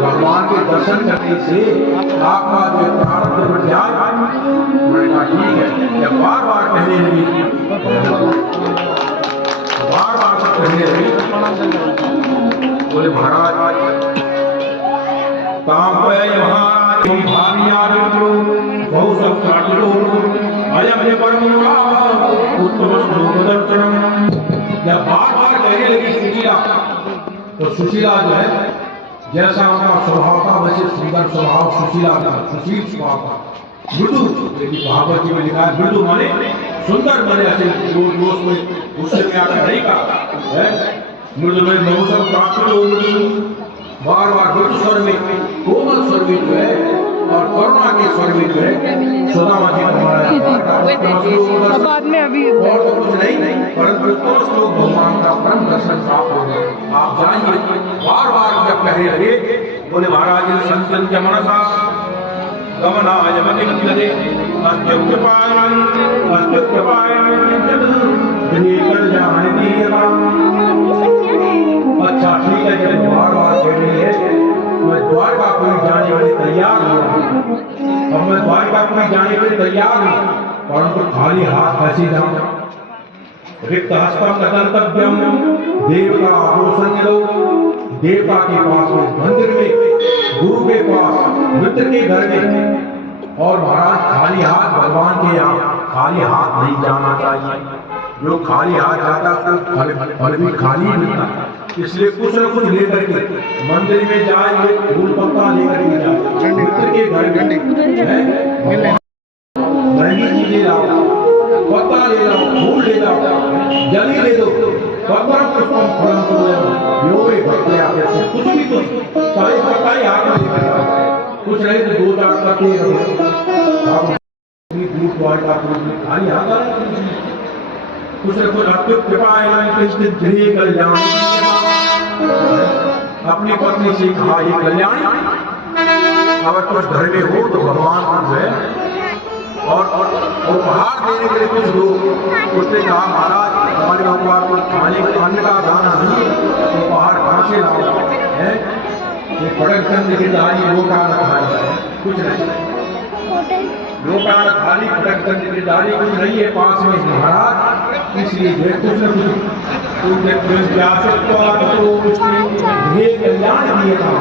भगवान के दर्शन करने से आपका जो प्रारब्ध मिट जाए। मैंने कहा ठीक है। जब बार बार कहने लगी, बार बार कहने लगी, बोले महाराज काम महाराज भाविया बहु सब काटो अयम परमुरा उत्तम श्लोक दर्शनम। जब बार बार कहने लगी सुशीला, तो सुशीला जो है जैसा उनका स्वभाव था वैसे सुंदर स्वभाव सुशीला था, सुशील स्वभाव था, मृदु। लेकिन भागवत जी में लिखा है मृदु माने सुंदर, माने ऐसे दोस्त में उससे में आकर नहीं कहा मृदु में बहु सब काटो, बार बार मृदु स्वर में, कोमल स्वर में जो है और करुणा के स्वर में जो है सुदामा जी को बाद में अभी और तो कुछ नहीं, परंतु उस लोग भगवान का परम दर्शन प्राप्त होगा। आप जाइए। बार बार जब कहने लगे, बोले महाराज संतन के मनसा गमनाय मनिक्यते अत्युत्पायन अच्छा ठीक है। जब बार बार कह रही है मैं द्वारका कोई जाने वाले तैयार हूँ, अब मैं द्वारका कोई जाने वाले तैयार हूँ, परंतु खाली हाथ कैसे जाऊं? रिक्त हस्तम गंतव्यम देवता आभूषण लो। देवता के पास में, मंदिर में, गुरु के पास, मित्र के घर में। और महाराज खाली हाथ भगवान के यहाँ खाली हाथ नहीं जाना चाहिए। जो खाली हाथ जाता है फल भी खाली मिलता है। इसलिए कुछ न कुछ लेकर के मंदिर में जाए, फूल पत्ता लेकर के जाए, मित्र के घर में महंगी चीज ले लाओ, पत्ता ले लाओ, फूल ले लाओ, जली ले दो, पत्र पुष्पम फलम तो योगे भक्ति आते हैं। कुछ भी तो चाहे पत्ता ही हाथ में लेकर जाओ, कुछ नहीं तो 2-4 पत्ते रखो। दूध द्वारका खाली हाथ कुछ न कुछ कल्याण अपनी पत्नी से कहा ये कल्याण अगर कुछ घर में हो तो भगवान को है और उपहार देने के लिए कुछ लोग। उसने कहा महाराज हमारे भगवान को खाने का दाना नहीं, उपहार कहाँ से लाओ है? ये पड़क चंद की दाई लोकान खाली कुछ नहीं, लोकान खाली पटक चंद की दाई कुछ नहीं है पास में महाराज। इसलिए कुछ न कुछ कल्याण दिए था।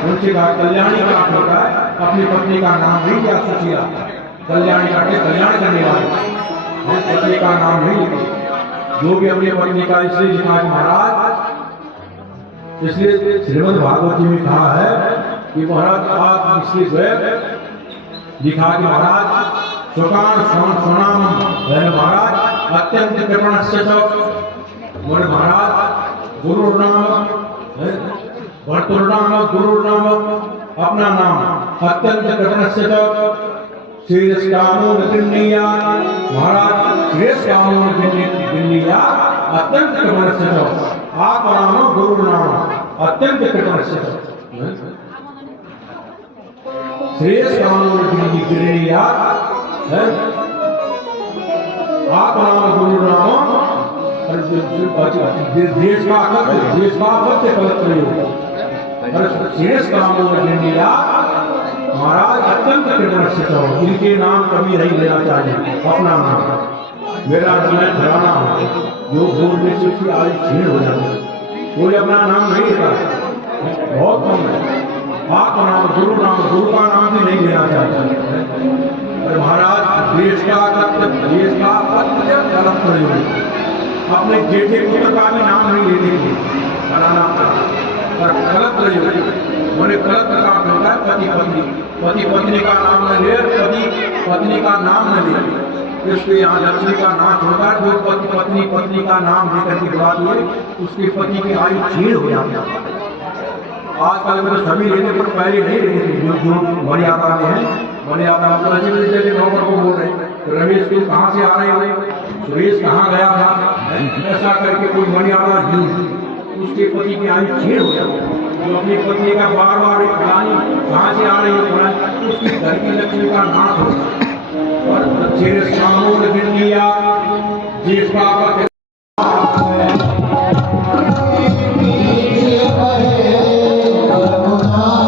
उनसे कहा कल्याणी का होता है, अपनी पत्नी का नाम नहीं लिया सुशीला, कल्याणी का कल्याण करने वाले पत्नी का नाम नहीं लिया। जो भी अपनी पत्नी का इसलिए लिखा महाराज, इसलिए श्रीमद् भागवत जी में कहा है कि महाराज आप इसलिए जो लिखा कि महाराज सुकान सुनाम महाराज अत्यंत कृपण से महाराज गुरु नाम भर्तुर्नाम गुरु नाम अपना नाम अत्यंत कृपण से श्रेष्ठ कामो निन्या महाराज श्रेष्ठ कामो निन्या अत्यंत कृपण से आप नाम गुरु नाम अत्यंत कृपण से श्रेष्ठ कामो निन्या आप नाम गुरु नाम देश का अगत्य गलत प्रयोग श्रेष्ठ कामों ने लिया महाराज अत्यंत कृपण से इनके नाम कभी नहीं लेना चाहिए। अपना नाम मेरा मैं घराना हूँ, जो बोलने से उसकी आयु क्षीण हो जाती है, कोई अपना नाम नहीं लेता, बहुत कम है। आप नाम गुरु का नाम भी नहीं लेना चाहिए। महाराज देश का गलत प्रयोग, अपने जेठे पुत्र का भी नाम नहीं लेने के बनाना पर गलत प्रयोग मैंने गलत प्रकार होता है। पति पत्नी का नाम न ले, पत्नी का नाम न ले। इसके यहाँ लक्ष्मी का नाश होता है। जो पत्नी का नाम लेकर के बाद हुए उसके पति की आयु क्षीण हो जाती है। आजकल में तो सभी लेने पर पहले नहीं लेते थे। जो मर्यादा में है, मर्यादा मतलब रजनी नौकर को बोल रहे तो रमेश तुम कहाँ से आ रहे हो, सुरेश कहाँ गया था, ऐसा करके कोई मर्यादा नहीं। उसके पति की आयु क्षीण हो जाती है। जो अपनी पत्नी का बार बार फलानी कहाँ से आ रही है, उसकी घर की लक्ष्मी का नाश होता है। और श्रेष्ठ कामों ने दिन लिया जिसका Oh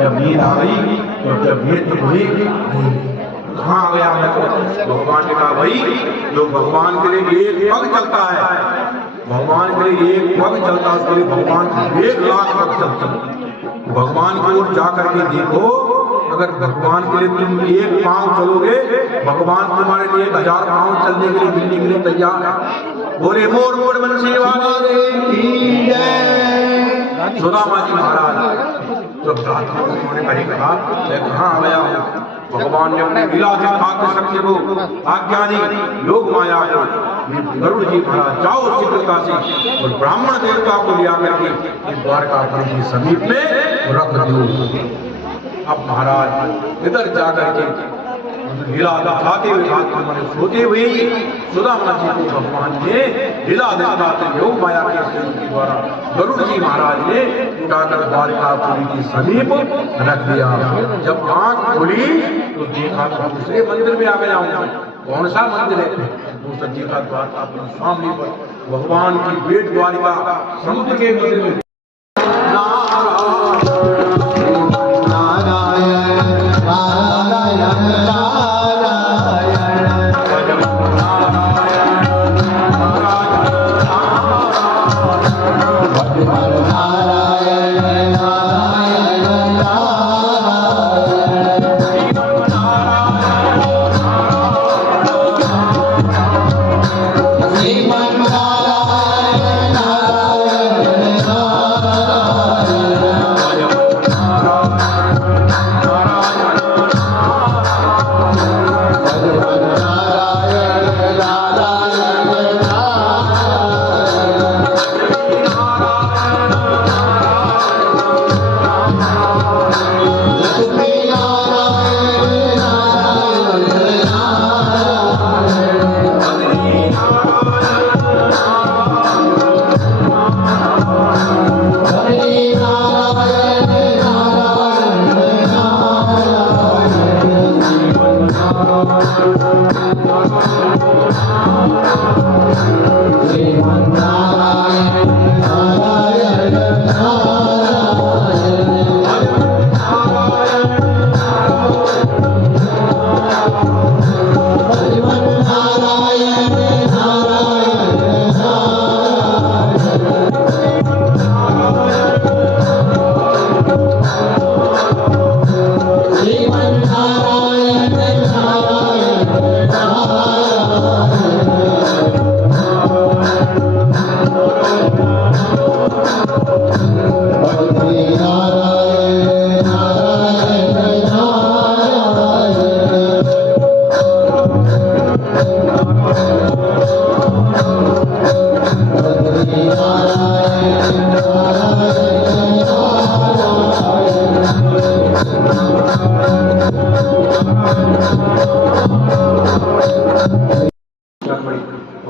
जब नींद आ गई तो जब नेत्र खुले कहाँ आ गया मैं तो भगवान ने कहा भाई जो भगवान के लिए एक पग चलता है, भगवान के लिए एक पग चलता है, उसके लिए भगवान 1 लाख पग चलता है। भगवान की ओर जा करके देखो, अगर भगवान के लिए तुम एक पांव चलोगे, भगवान तुम्हारे लिए 1000 पांव चलने के लिए मिलने के लिए तैयार है। बोले मोर मोर बंसी वाले की जय। सुदामा जी महाराज जब उन्होंने कहा मैं कहाँ आ गया हूँ, भगवान ने अपने लीला से खाद्य शक्ति को आज्ञा दी, योग माया को गरुड़ जी महाराज जाओ शीघ्रता से और ब्राह्मण देवता को लिया करके द्वारकापुरी के समीप में रख दो। अब महाराज इधर जाकर के लीला दिखाते हुए सोते हुए सुदामा जी को भगवान ने लीला दिखाते योग माया के स्वरूप के द्वारा गरुड़ जी महाराज ने उठाकर द्वारकापुरी के समीप रख दिया। जब आंख खुली तो देखा तो दूसरे मंदिर में आ गया हूँ। कौन सा मंदिर है? दूसरा देखा द्वारका अपने सामने पर भगवान की बेट द्वारिका समुद्र के मध्य में।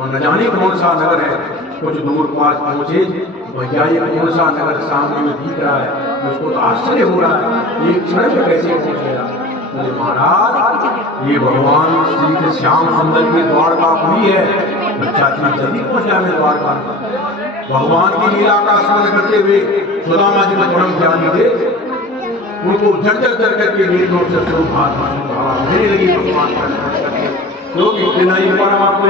और न जाने कौन सा नगर है। कुछ दूर पास पहुंचे, भैया ये कौन सा नगर सामने में दिख रहा है? मुझको तो आश्चर्य हो रहा है, एक क्षण में कैसे पहुंच गया? बोले महाराज, ये भगवान श्री के श्याम सुंदर की द्वारकापुरी है। बच्चा इतना जल्दी पहुंच गया मैं द्वारका। भगवान की लीला का स्मरण करते हुए सुदामा जी में परम ज्ञानी थे, उनको जर्जर कर करके नेत्रों से मेरे लगी भगवान का, क्योंकि परमात्मा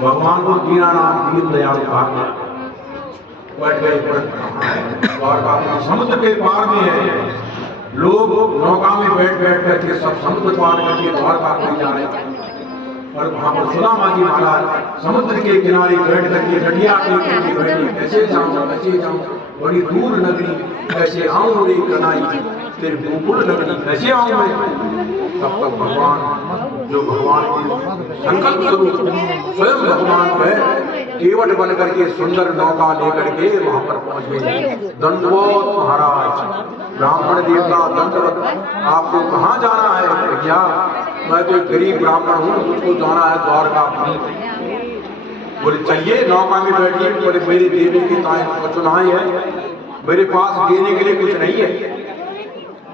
भगवान को दीना नाम दीन दयाल कहा। बैठ गए समुद्र के पार में है। लोग नौका में बैठ बैठ करके सब समुद्र पार करके द्वारका में जा रहे हैं। और वहां पर सुदामा जी महाराज समुद्र के किनारे बैठ करके गठिया करके बैठे, कैसे जाऊं बड़ी दूर नगरी, कैसे आऊं रे कनाई तेरे गोकुल नगरी, कैसे आऊं मैं? तब तक भगवान जो भगवान की संकल्प स्वरूप स्वयं भगवान है, केवट बन करके सुंदर नौका लेकर के वहां पर पहुंच गए। दंडवत महाराज, ब्राह्मण देवता दंडवत, आपको कहाँ जाना है? भैया मैं तो गरीब ब्राह्मण हूँ, मुझको जाना है द्वारका। बोले चलिए नौका में बैठिए। बोले मेरे देवी की चुनाई है, मेरे पास देने के लिए कुछ नहीं है,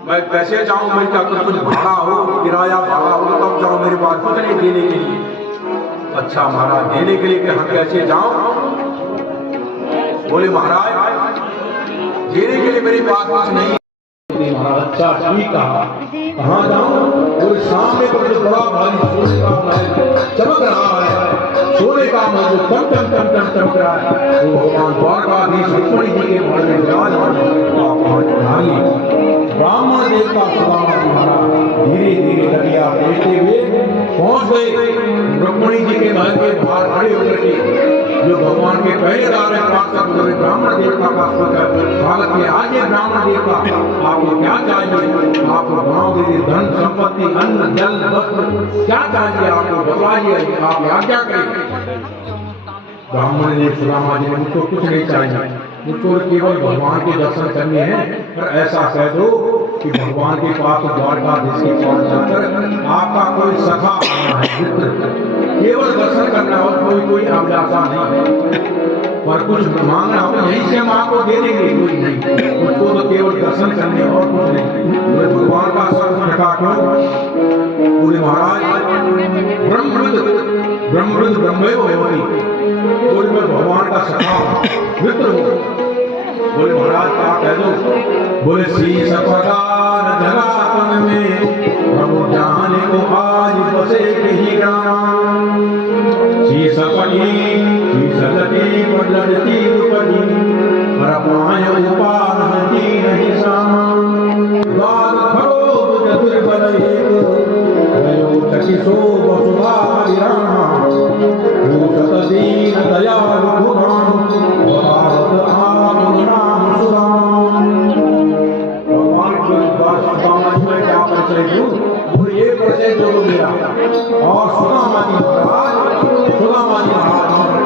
मैं कैसे जाऊं? मैं क्या कुछ भाड़ा हो, किराया भाड़ा हो तब जाऊं, मेरे पास कुछ नहीं देने के लिए। अच्छा महाराज देने के लिए कि हम कैसे जाऊं? बोले महाराज देने के लिए मेरे पास कुछ नहीं। महाराज अच्छा ठीक कहा, कहाँ जाऊं? और सामने पर जो बड़ा भारी सोने का महल चमक रहा है, सोने का महल चम चम चम चम चमक रहा है, वो भगवान द्वारकाधीश रुक्मिणी जी के महल में विराजमान ब्राह्मण देवता सुदामा जी महाराज धीरे धीरे दरिया देखते हुए पहुंच गए रुक्मिणी जी के महल के बाहर खड़े होकर के। जो भगवान के पहरेदार है ब्राह्मण देवता का स्वागत किया। आज ये ब्राह्मण देवता आपको क्या चाहिए? आपको गाँव के धन संपत्ति अन्न जल वस्त्र क्या चाहिए? आपको बताइए, आप आज्ञा करें। ब्राह्मण ने सुदामा जी ने मुझको कुछ नहीं चाहिए, मुझको केवल भगवान के दर्शन करने हैं। पर ऐसा कह दो कि भगवान के पास द्वारकाधीश के पास जाकर आपका कोई सखा आना है, मित्र, केवल दर्शन करना और कोई अभिलाषा नहीं है। और कुछ मांगना हो यहीं से हम आपको दे देंगे, कोई नहीं, उसको तो केवल दर्शन करने और कुछ नहीं। बोले भगवान का सब रखा क्यों? बोले महाराज ब्रह्मरुद्र ब्रह्मैव भवति, बोले मैं भगवान का सखा मित्र हूँ। बोले महाराज क्या कह दो? बोले शीश प्रकार जगातन में प्रभु जाने को आज बसे कहीं ग्राम, शीश पड़ी शीश लटी पर लड़ती दुपड़ी पर पाय उपार हटी नहीं सामान, द्वार खरो चतुर्बल एक गयो चकिसो वसुधा हरिरामा, भूषत दीन दयालु भुवन वहावत आत्म नाम सुराम। भगवान के द्वार सुदामा जी में क्या परिचय दूं? बोले ये परिचय जो मेरा और सुदामा जी महाराज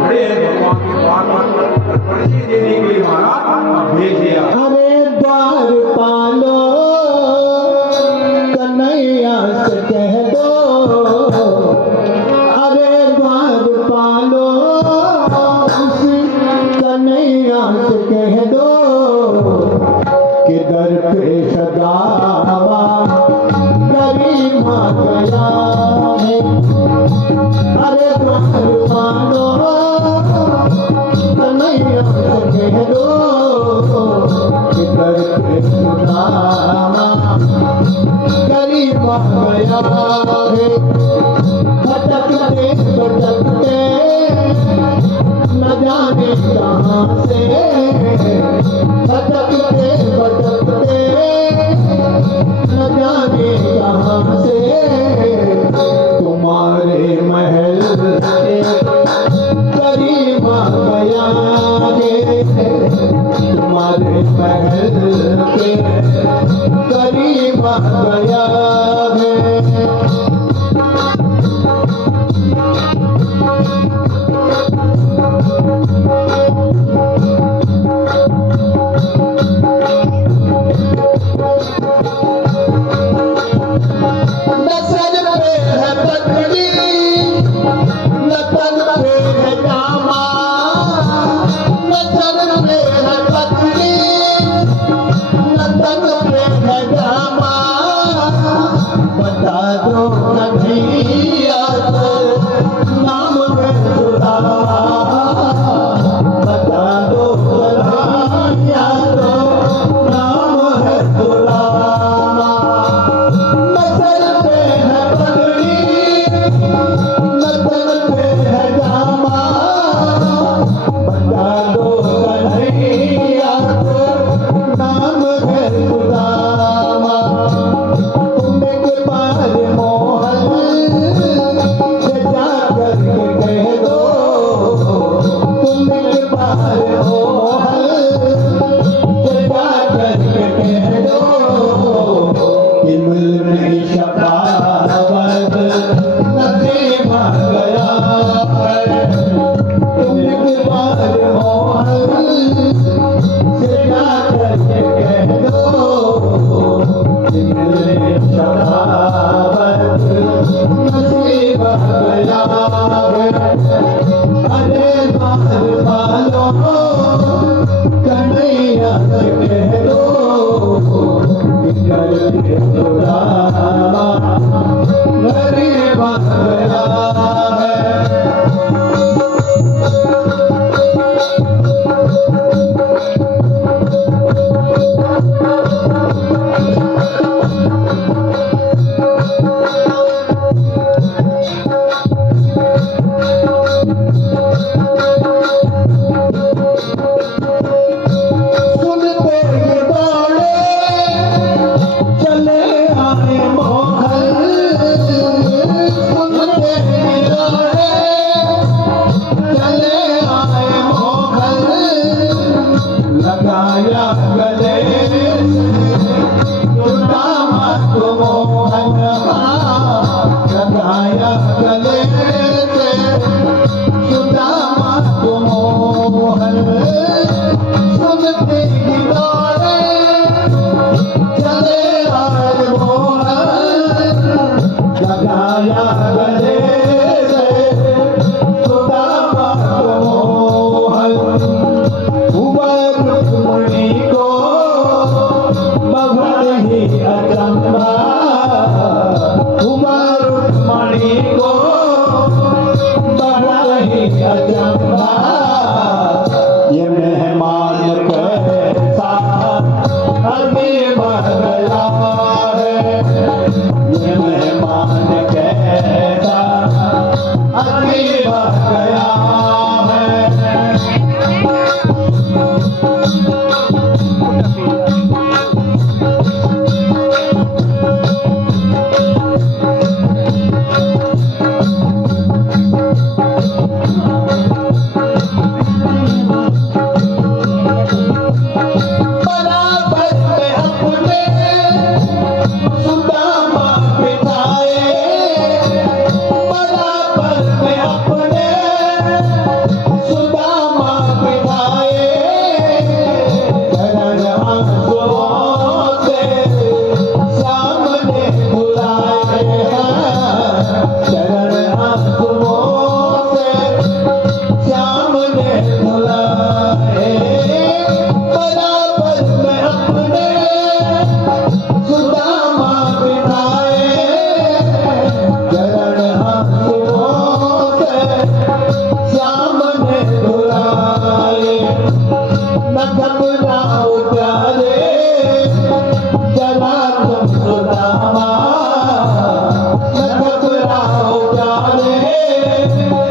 खड़े हैं भगवान के द्वार पर परिचय देने के लिए महाराज भेज दिया। अरे द्वार पालो कन्हैया से कह दो, अरे द्वार पालो कन्हैया से कह दो कि दर पे सदावा गरीब गया है। अरे द्वार पालो कन्हैया से कह दो कि दर पे सदावा गरीब गया है। भटकते भटकते न जाने कहाँ से, भटकते भटकते न जाने कहाँ से, तुम्हारे महल के करीब गया है, तुम्हारे महल के करीब गया है। सुनते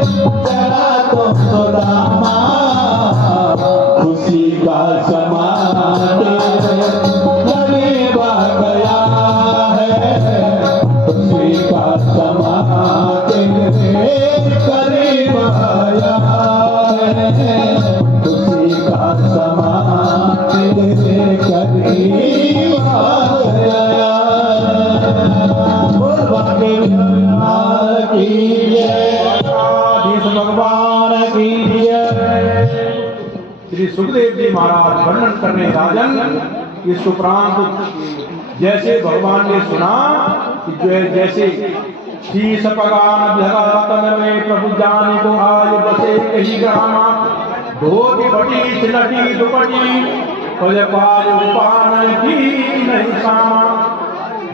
चला तो सुदामा खुशी का समा करीब आ गया है, खुशी का समा करीब आया है, खुशी का समा करीब आ गया। भगवान की जय। श्री सुखदेव जी महाराज वर्णन कर रहे राजन इस उपरांत जैसे भगवान ने सुना कि जो है जैसे शीश पगान धरातन में प्रभु जाने को आय बसे कही ग्रामा धोती बटी सिलटी दुपटी पाय पान की नहीं सामा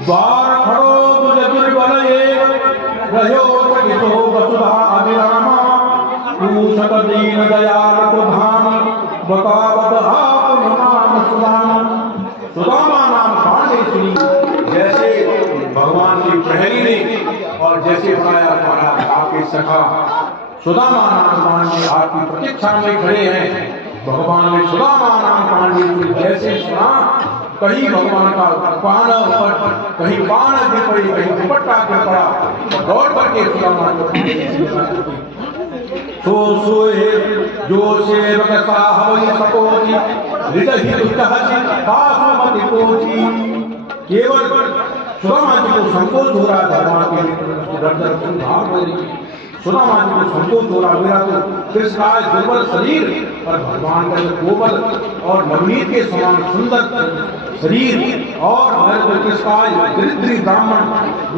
द्वार खड़ो तुझ दुर्बल रहो किसो वसुधा अभिरामा पूछत दीन दयाल को धाम बतावत आप नाम सुदाम। सुदामा नाम पांडे सुनी जैसे भगवान की प्रहरी ने और जैसे बताया महाराज आपके सखा सुदामा नाम पांडे आपकी प्रतीक्षा में खड़े हैं। भगवान ने सुदामा नाम पांडे को जैसे सुना कहीं भगवान का पान ऊपर कहीं पान गिर पड़ी कहीं दुपट्टा गिर पड़ा दौड़ करके सुदामा को सो सोए जो सेवक साहब सकोजी हृदय दुष्टहसी बासुमति कोजी। केवल सुदामा जी को संकोच हो रहा है भगवान के दर भाव हो रही है। सुदामा जी को संकोच हो रहा मेरा तो कृष्ण का दुर्बल शरीर और भगवान का जो कोमल और नवनीत के समान सुंदर शरीर और हमारे को कृष्ण का दरिद्री ब्राह्मण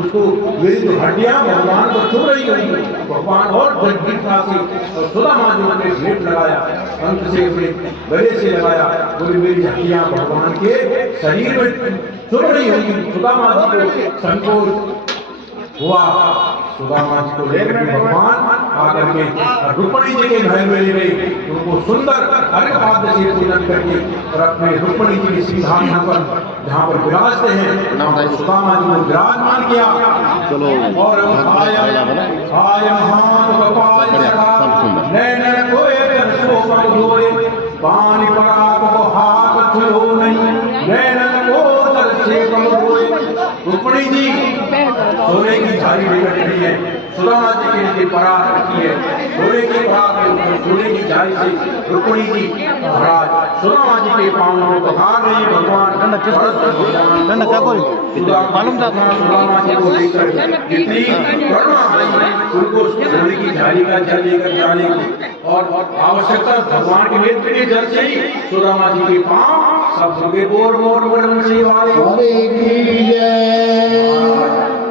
उसको मेरी तो हड्डियां भगवान को छू रही हुई भगवान और दरिद्रता से और सुदामा जी ने भेंट लगाया अंत से अपने गले से लगाया बोली मेरी हड्डियां भगवान के शरीर में छू रही हुई। सुदामा जी को संकोच हुआ। सुदामा जी को लेकर के भगवान आकर के रुक्मणी जी के महल में ले गए उनको सुंदर अर्घपाद्य से पूजन करके और अपने रुक्मणी जी के सिंहासन पर जहाँ पर विराजते हैं सुदामा जी को विराजमान किया। चलो और आय महान गोपाल नैन कोए शोभन धोए पानी पड़ा को हाथ छुओ नहीं नैन को दर्शे कम धोए। रुक्मणी जी सोने की झाड़ी लेकर खड़ी है सुदामा जी के लिए परात रखी है सोने की परात के ऊपर सोने की झाड़ी से रुक्मणी जी महाराज सुदामा जी के पांव को पखार रही भगवान सुदामा जी को लेकर जितनी करुणा आई उनको सोने की झाड़ी का जल लेकर जाने की और आवश्यकता भगवान के नेत्र के जल से ही सुदामा जी के पांव सब सुबह बोर मोर मोर से वाले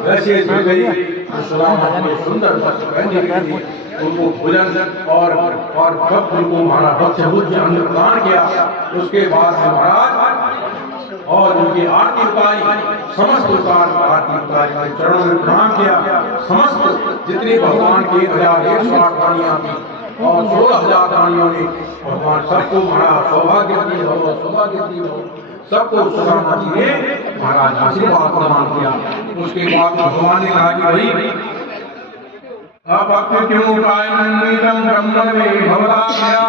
वैसे गई सुदामा जी ने सुंदर वस्त्र पहनने के लिए उनको भोजन और सब उनको महाराज भक्त अन्न प्रदान किया। उसके बाद महाराज और उनकी आरती उतारी समस्त आरती उतारी चरणों में प्रणाम किया। समस्त जितने भगवान के 1108 रानियां थी और 16,000 रानियों ने भगवान सबको महाराज सौभाग्य दी हो सबको सुदामा जी ने महाराज आशीर्वाद प्रदान किया। उसके बाद भगवान ने कहा कि भाई अब क्यों कायम ब्रह्मण में भवता गया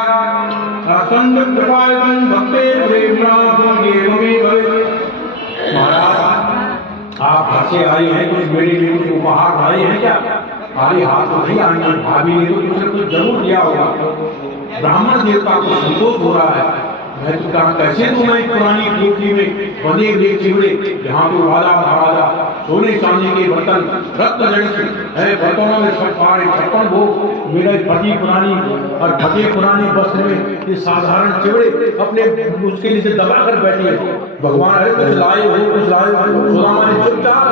असंध कृपायतम भक्ते प्रेमना महाराज आप घर से आए हैं कुछ मेरे लिए कुछ उपहार लाए हैं क्या? खाली हाथ तो नहीं आएंगे भाभी ने तो कुछ न कुछ जरूर दिया होगा। ब्राह्मण देवता को संतोष हो रहा है मैं तो कहा कैसे तुम्हें पुरानी कोठी में बने हुए चिवड़े जहाँ तो राजा महाराजा सोने चांदी के बर्तन रत्न जड़ित है बर्तनों में सब सारे 56 भोग मेरे फटी पुरानी और फटे पुरानी वस्त्र में ये साधारण चिवड़े अपने उसके नीचे दबा कर बैठी है। भगवान अरे कुछ लाए हो सुदामा ने चुपचाप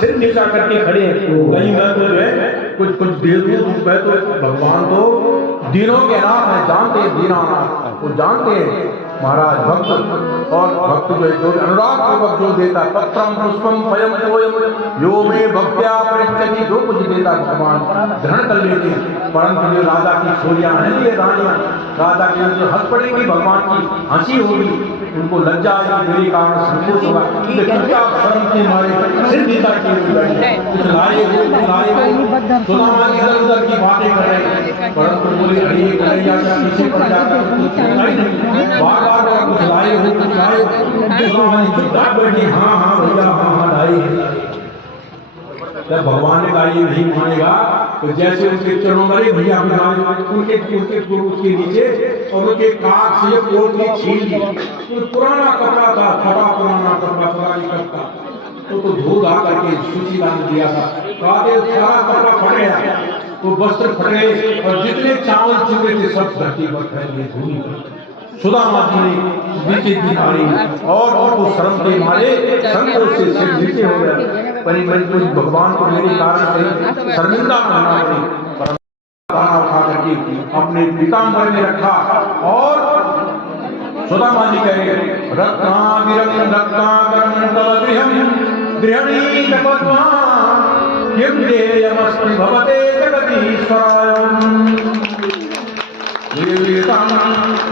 सिर नीचा करके खड़े हैं कहीं मैं तो जो है कुछ दे दूं मैं तो भगवान तो दिनों के नाम है जानते हैं दीनानाथ वो जानते हैं महाराज भक्त और भक्त जो अनुराग पूर्वक जो देता पत्रम पुष्पम पयम सोयम यो में भक्त्या पृष्ठति जो कुछ देता भगवान ग्रहण कर लेते परंतु जो राजा की छोरियां हैं ये रानियां राजा की जो हंस पड़ेगी भगवान की हंसी होगी उनको लज्जा आई, मेरे कारण संकोच हुआ, लेकिन क्या शर्म के मारे सिर नीचा किए हुए बैठे, कुछ लाए हो सुदामा इधर उधर की बातें कर रहे हैं, परंतु बोले अरे कन्हैया क्या पीछे पड़ जाता है, कुछ सुनना ही नहीं, बार बार कुछ लाए हो कुछ लाए हो। सुदामा जी चुपचाप बैठी, हाँ हाँ भैया हाँ लाई है। जब भगवान ने कहा ये नहीं मानेगा तो जैसे उनके चरणों में भैया उनके उसके नीचे और उनके काख से पोटली छीन ली, तो पुराना कपड़ा था, थोड़ा पुराना कपड़ा पुरानी कपड़ा तो धो धा करके सुशीला ने दिया था, कहा सारा कपड़ा फट गया, तो वस्त्र फट गए और जितने चावल चुके थे सब धरती पर फैल गए धूल। सुदामा जी ने नीचे की मारी और वो शर्म के मारे संकोच से सिर नीचे हो गया, पर भगवान को मेरे कारण से शर्मिंदा होना पड़ी, पर उठा करके अपने पीताम्बर में रखा और सुदामा जी कहे रत्नागिरं रत्नाकरं तव गृहणी पद्मा किं देयमस्ति भवते जगदीश्वराय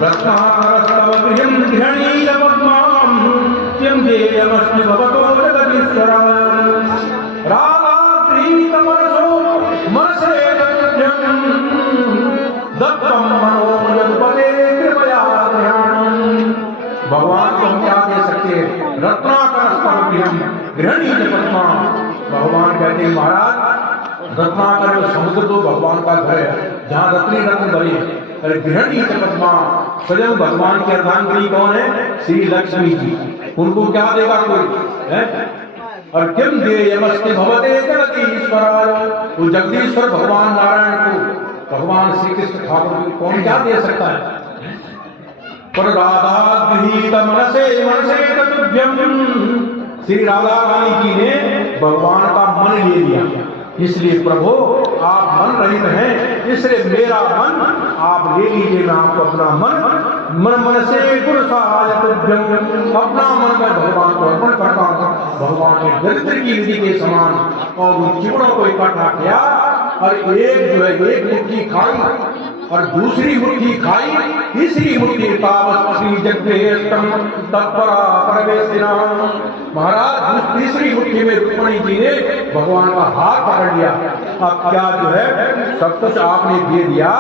रत्नाकरस्तव गृहणी पद्मा किं देयमस्ति भवतो जगदीश्वराय राधाप्रीतमनसो मनसे दत्तं मनो यदुपते कृपया ध्यानम्। भगवान को हम क्या दे सकते हैं? रत्नाकरस्तव गृहणी पद्मा। भगवान कहते हैं महाराज रत्नाकर समुद्र तो भगवान का घर है जहाँ रत्नी रत्न भरे, अरे गृहणी पद्मा स्वयं भगवान की अर्धांगिनी कौन है? श्री लक्ष्मी जी। उनको क्या देगा कोई है? और किम देयमस्ति भवते जगदीश्वराय, वो जगदीश्वर भगवान नारायण को भगवान श्री कृष्ण ठाकुर को कौन क्या दे सकता है? पर राधा गृहीत मनसे मनसे तुभ्यम, श्री राधा रानी जी ने भगवान का मन ले लिया, इसलिए प्रभु आप मन रहित हैं, इसलिए मेरा मन आप ले लीजिए, मैं आपको अपना मन से गुरु सहाय अपना मन में भगवान को अर्पण करता हूँ। भगवान ने दरिद्र की विधि के समान और उन चिवड़ों को इकट्ठा किया और एक जो है एक मुट्ठी खाई और दूसरी मुट्ठी खाई, तीसरी मुट्ठी तावस्ती जगदेस्तम तत्परा परमेश्वरा। महाराज तीसरी मुट्ठी में रुक्मणी जी ने भगवान का हाथ पकड़ लिया। अब क्या जो है सब कुछ आपने दे दिया,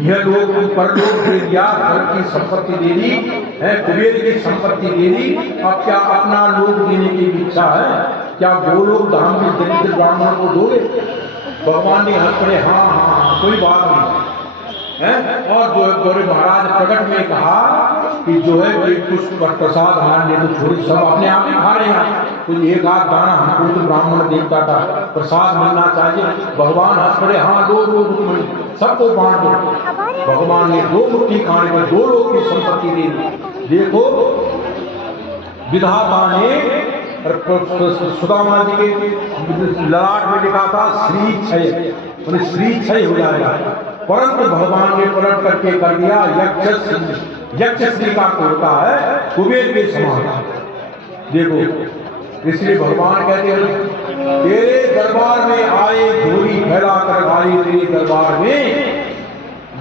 यह लोग परलोक दे दिया, घर की संपत्ति दे दी है, कुबेर की संपत्ति दे दी, अब क्या अपना लोक देने की इच्छा है? क्या गोलोक धाम के दरिद्र ब्राह्मण को दोगे? भगवान ने हंस पड़े, हाँ हाँ कोई बात नहीं है। और जो है गौरी महाराज प्रकट में कहा कि जो है कुछ प्रसाद हमारे लिए तो छोड़ी, सब अपने आप ही खा रहे हैं, कुछ एक आध दाना हमको तो ब्राह्मण देवता का प्रसाद मिलना चाहिए। भगवान हंस पड़े, हाँ दो सबको बांट दो। भगवान ने दो मुट्ठी खाने में 2 लोग की संपत्ति दे दी। देखो विधाता ने सुदामा जी के ललाट में लिखा था श्री क्षय, उन्हें श्री क्षय हो जाएगा, परंतु भगवान ने पलट करके कर दिया यक्ष श्री का होता है कुबेर के समान। देखो इसलिए भगवान कहते हैं तेरे दरबार में आए झोली फैला कर आए, तेरे दरबार में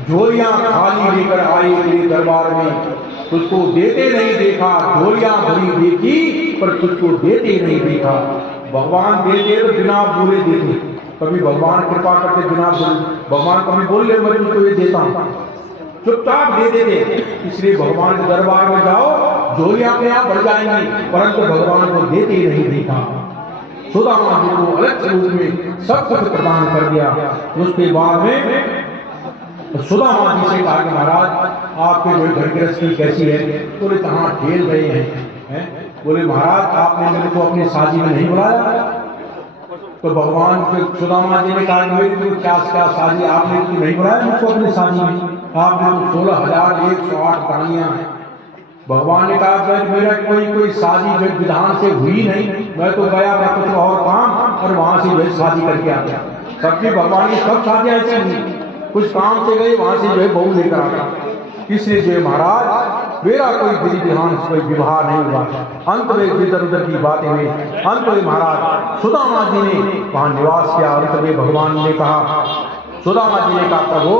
झोलियां खाली लेकर आए, तेरे दरबार में तुझको देते नहीं देखा, झोलियां भरी देखी पर तुझको देते नहीं देखा। भगवान देते तो बिना बोले देते, कभी भगवान कृपा करते बिना बोले, भगवान कभी बोल ले मैं तुझको ये देता हूं, चुपचाप दे देते। इसलिए भगवान के दरबार में जाओ झोलियां अपने आप बढ़ जाएंगी, परंतु भगवान को देते ही नहीं देखा। सुदामा जी को अलग रूप में सब कुछ प्रदान कर दिया। उसके बाद में सुदामा जी से कहा कि महाराज आपके जो घर गृहस्थी कैसी है? बोले कहाँ खेल रहे हैं? बोले महाराज आपने मेरे को अपनी साजी में नहीं बुलाया। तो भगवान के सुदामा जी ने कहा मेरी तो क्या साजी, आपने तो नहीं बुलाया मुझको अपनी साजी में, आपने तो 16,108 प्राणियां हैं। भगवान ने कहा मेरा कोई साजी विधान से हुई नहीं, मैं तो गया था कुछ और काम और वहां से जो शादी करके आ गया। सबकी भगवान की सब शादियां ऐसी हुई, कुछ काम से गए वहां से जो है बहू लेकर आ गया। इसलिए जो है महाराज मेरा कोई विधि विधान से कोई विवाह नहीं हुआ। अंत में इधर उधर की बातें हुई, अंत में महाराज सुदामा जी ने वहां निवास किया। अंत में भगवान ने कहा सुदामा जी ने कहा प्रभु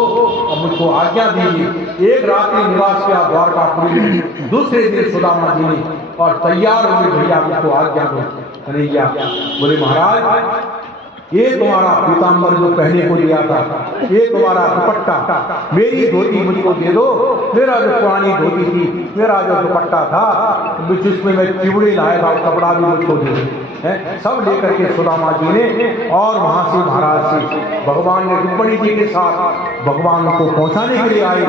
अब मुझको आज्ञा दीजिए। एक रात्रि निवास किया द्वारकापुरी में। दूसरे दिन सुदामा जी ने और तैयार हो गए, भैया मुझको आज्ञा दो कन्हैया। बोले महाराज ये तुम्हारा पीताम्बर जो पहने को दिया था, ये तुम्हारा दुपट्टा, मेरी धोती मुझको दे दो। मेरा जो पुरानी धोती थी, मेरा जो दुपट्टा था, जिसमें मैं चिवड़े लाया था, कपड़ा भी मुझको दे दो। सब लेकर के सुदामा जी ने और वहां से महाराज से भगवान ने रुक्मिणी जी के साथ भगवान को पहुंचाने के लिए आए।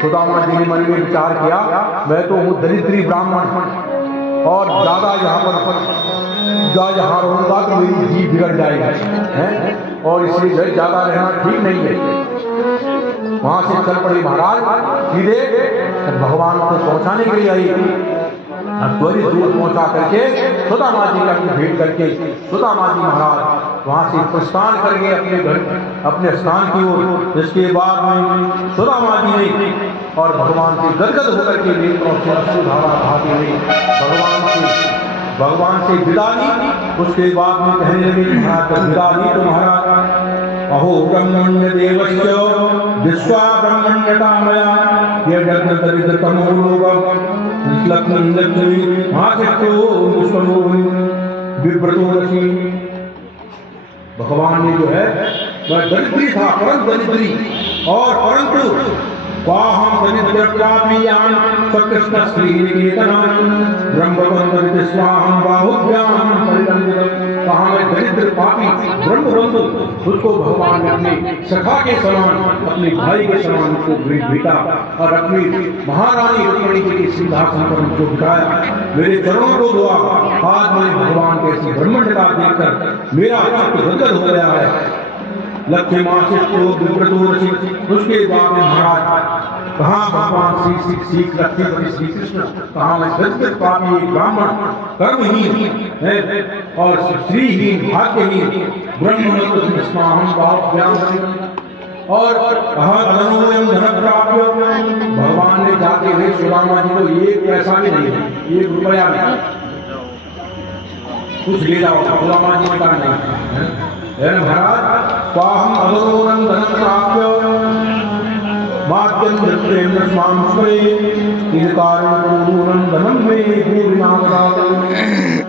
सुदामा जी ने मन में विचार किया, मैं तो हूँ दरिद्री ब्राह्मण और ज्यादा यहाँ जहाँ रहूंगा तो मेरी जीव बिगड़ जाएगी, हैं? और इसलिए ज्यादा रहना ठीक नहीं है। वहां से चल पड़े महाराज सीधे भगवान को पहुंचाने के लिए आई। त्वरित दूर पहुंचा करके सुदामा जी का भेंट करके सुदामा जी महाराज वहां से प्रस्थान कर गए अपने घर, अपने स्थान की ओर। इसके बाद में सुदामा जी ने और भगवान से गदगद होकर के नेत्रों से अश्रुधारा बहाते हुए भगवान से विदा ली। उसके बाद में कहने लगे महाराज विदा ली तो महाराज अहो ब्रह्मण्य देवस्य विश्वा ब्रह्मण्यता मया ये जगत दरिद्र तमो लोग लक्ष्मण लक्ष्मी महाशक्तो विव्रतो रसी। भगवान ने जो है वह दरिद्री था, परम दरिद्री, और परंतु वाहम दरिद्रप्रापियान सकृष्ण श्रीनिकेतनम ब्रह्मबंधन स्वाहम बाहुभ्याम परिलंबितम। कहा मैं दरिद्र पापी ब्रह्मबंधु, उसको भगवान ने अपने सखा के समान, अपने भाई के समान उसको भेटा और अपनी महारानी रुक्मिणी जी के सिंहासन पर उनको बिठाया, मेरे चरणों को धोआ। आज मैं भगवान के ऐसी ब्रह्मण्यता देखकर मेरा चित्त गदगद हो गया है। लक्ष्मी उसके बाद में महाराज कहा भगवान सीख लक्ष्मीपति श्री कृष्ण, कहा मैं दरिद्र पापी ब्राह्मण कर्महीन और श्रीहीन भाग्यहीन ब्रह्मण्य और कहा धन प्राप्य। भगवान ने जाके हुए सुदामा जी को एक पैसा भी नहीं है, 1 रुपया नहीं, कुछ ले जाओ। सुदामा जी ने कहा नहीं महाराज स्वाहम अवरोधन धन प्राप्य माध्यम धनम में भूरिनामदा